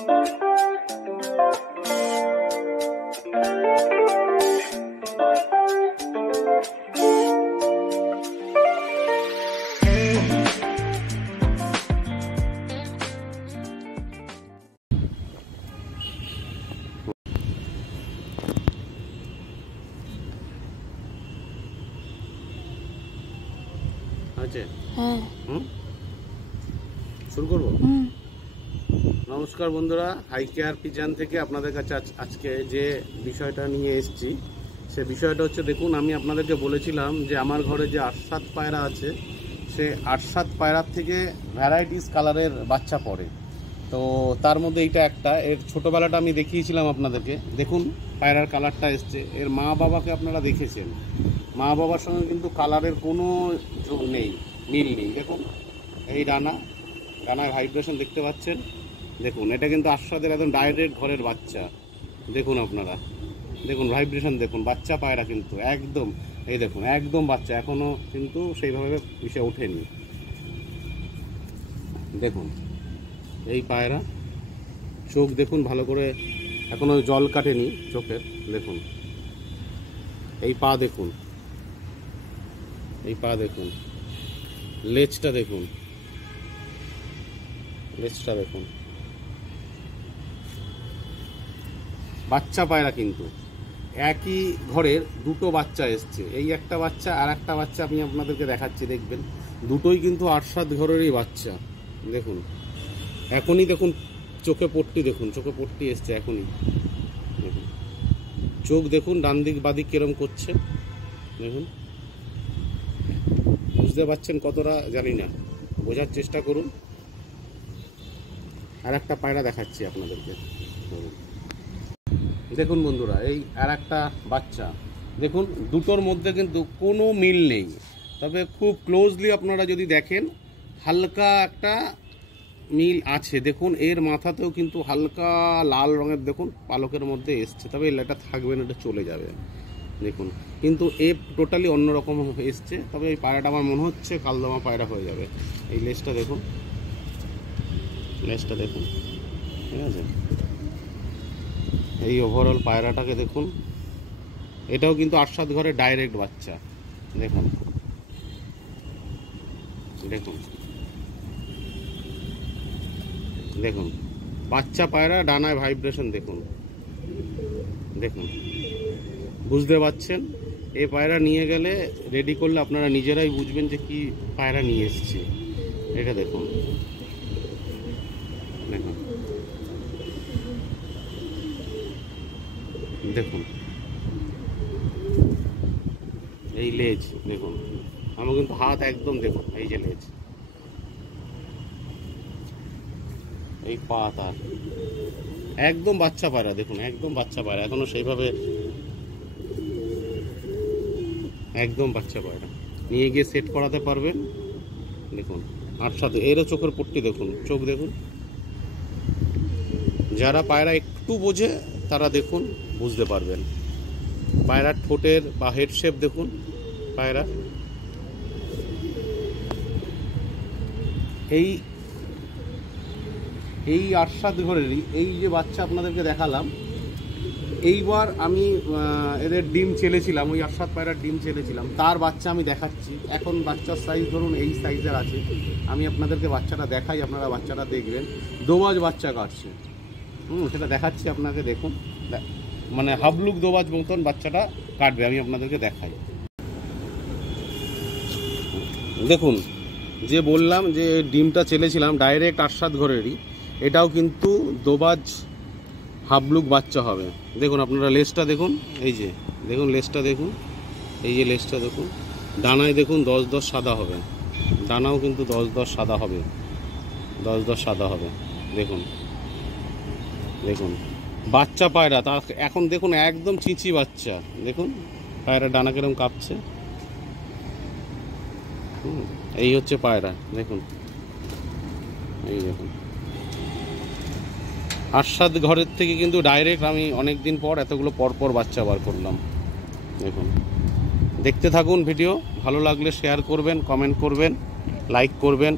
শুরু করব। নমস্কার বন্ধুরা, হাই কেয়ার পিজান থেকে আপনাদের কাছে আজকে যে বিষয়টা নিয়ে এসেছি সে বিষয়টা হচ্ছে, দেখুন আমি আপনাদেরকে বলেছিলাম যে আমার ঘরে যে ৮-৭ পায়রা আছে সে ৮-৭ পায়রার থেকে ভ্যারাইটিস কালারের বাচ্চা পড়ে। তো তার মধ্যে এইটা একটা, এর ছোটোবেলাটা আমি দেখিয়েছিলাম আপনাদেরকে। দেখুন পায়রার কালারটা এসছে, এর মা বাবাকে আপনারা দেখেছেন, মা বাবার সঙ্গে কিন্তু কালারের কোনো যোগ নেই, মিল নেই। দেখুন এই ডানায় ভাইব্রেশন দেখতে পাচ্ছেন, দেখুন এটা কিন্তু আস্বাদের একদম ডাইরেক্ট ঘরের বাচ্চা। দেখুন আপনারা দেখুন ভাইব্রেশন দেখুন, বাচ্চা পায়রা কিন্তু একদম, এই দেখুন একদম বাচ্চা, এখনও কিন্তু সেইভাবে পিছিয়ে ওঠেনি। দেখুন এই পায়রা চোখ দেখুন ভালো করে, এখনও জল কাটেনি চোখের। দেখুন এই পা দেখুন, এই পা দেখুন, লেজটা দেখুন, লেজটা দেখুন, বাচ্চা পায়রা কিন্তু একই ঘরের দুটো বাচ্চা এসছে। এই একটা বাচ্চা আর একটা বাচ্চা আমি আপনাদেরকে দেখাচ্ছি, দেখবেন দুটোই কিন্তু ৮-৭ ঘরেরই বাচ্চা। দেখুন এখনই দেখুন চোখে পট্টি, দেখুন চোখে পট্টি এসছে এখনই। দেখুন চোখ দেখুন ডান দিক বাদিক কিরম করছে, দেখুন বুঝতে পারছেন কতটা জানি না, বোঝার চেষ্টা করুন। আর একটা পায়রা দেখাচ্ছি আপনাদেরকে, দেখুন বন্ধুরা এই আর একটা বাচ্চা। দেখুন দুটোর মধ্যে কিন্তু কোনো মিল নেই, তবে খুব ক্লোজলি আপনারা যদি দেখেন হালকা একটা মিল আছে। দেখুন এর মাথাতেও কিন্তু হালকা লাল রঙের দেখুন পালকের মধ্যে এসছে, তবে এটা থাকবে না, এটা চলে যাবে। দেখুন কিন্তু এ টোটালি অন্যরকম এসছে, তবে এই পায়রাটা আমার মনে হচ্ছে কালদমা পায়রা হয়ে যাবে। এই লেজটা দেখুন, লেজটা দেখুন, ঠিক আছে। এই ওভারঅল পায়রাটাকে দেখুন, এটাও কিন্তু ৮-৭ ঘরে ডাইরেক্ট বাচ্চা। দেখুন দেখুন দেখুন বাচ্চা পায়রা, ডানায় ভাইব্রেশন দেখুন, দেখুন বুঝতে পারছেন। এই পায়রা নিয়ে গেলে রেডি করলে আপনারা নিজেরাই বুঝবেন যে কি পায়রা নিয়ে এসছে। এটা দেখুন, দেখুন দেখুন এই লেজ দেখুন, আমার কিন্তু হাত একদম দেখুন, এই যে লেজ, এই পা, তার একদম বাচ্চা পায়রা। দেখুন একদম বাচ্চা পায়রা, এখনো সেইভাবে একদম বাচ্চা পায়রা নিয়ে গিয়ে সেট করাতে পারবেন। দেখুন আর সাথে এরও চোখের পট্টি দেখুন, চোখ দেখুন। যারা পায়রা একটু বোঝে তারা দেখুন বুঝতে পারবেন। পায়রার ঠোঁটের বা হেড শেপ দেখুন, পায়রা এই ৮-৭ ঘরেরই এই যে বাচ্চা আপনাদেরকে দেখালাম। এইবার আমি এদের ডিম ছেলেছিলাম, ওই ৮-৭ পায়রার ডিম ছেলেছিলাম, তার বাচ্চা আমি দেখাচ্ছি। এখন বাচ্চার সাইজ ধরুন এই সাইজের আছে, আমি আপনাদেরকে বাচ্চাটা দেখাই, আপনারা বাচ্চাটা দেখবেন। দোবাজ বাচ্চা কাটছে, সেটা দেখাচ্ছি আপনাকে। দেখুন মানে হাবলুক দোবাজ মতন বাচ্চাটা কাটবে, আমি আপনাদেরকে দেখাই। দেখুন যে বললাম যে ডিমটা ছেলেছিলাম ডাইরেক্ট ৮-৭ ঘরেরই, এটাও কিন্তু দোবাজ হাবলুক বাচ্চা হবে। দেখুন আপনারা লেজটা দেখুন, এই যে দেখুন লেজটা দেখুন, এই যে লেজটা দেখুন, ডানায় দেখুন 10-10 সাদা হবে, ডানাও কিন্তু 10-10 সাদা হবে, 10-10 সাদা হবে। দেখুন দেখুন বাচ্চা পায়রা, তা এখন দেখুন একদম চিঁচি বাচ্চা। দেখুন পায়রা ডানা কিরম কাঁপছে, এই হচ্ছে পায়রা। দেখুন এই দেখুন ৮-৭ ঘরের থেকে কিন্তু ডাইরেক্ট আমি অনেক দিন পর এতগুলো পরপর বাচ্চা বার করলাম। দেখুন দেখতে থাকুন ভিডিও, ভালো লাগলে শেয়ার করবেন, কমেন্ট করবেন, লাইক করবেন।